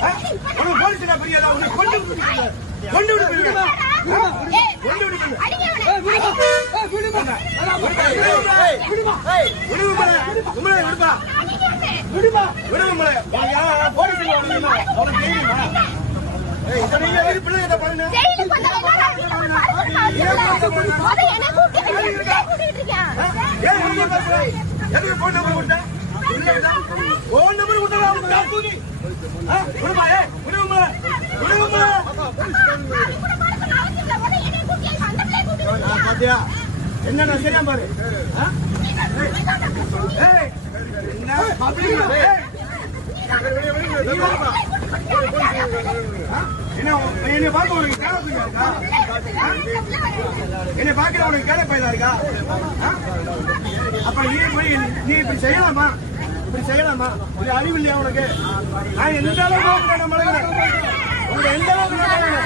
உனக்கு போலீஸ்ல புரியாதா? உனக்கு கொண்டு விடுங்க. கொண்டு விடுங்க. கொண்டு விடுங்க. என்ன சரியா பாரு. என்னை பார்க்க உனக்கு கேளப்பையா இருக்கா? என்னை பார்க்க உனக்கு கேளப்பையா இருக்கா? அப்ப நீ இப்படி செய்யலாமா? இப்படி செய்யலாமா? ஒரு அறிவு இல்லையா உனக்கு? நான் எந்த அளவுக்கு நம்மளுக்கு எந்த அளவுக்கு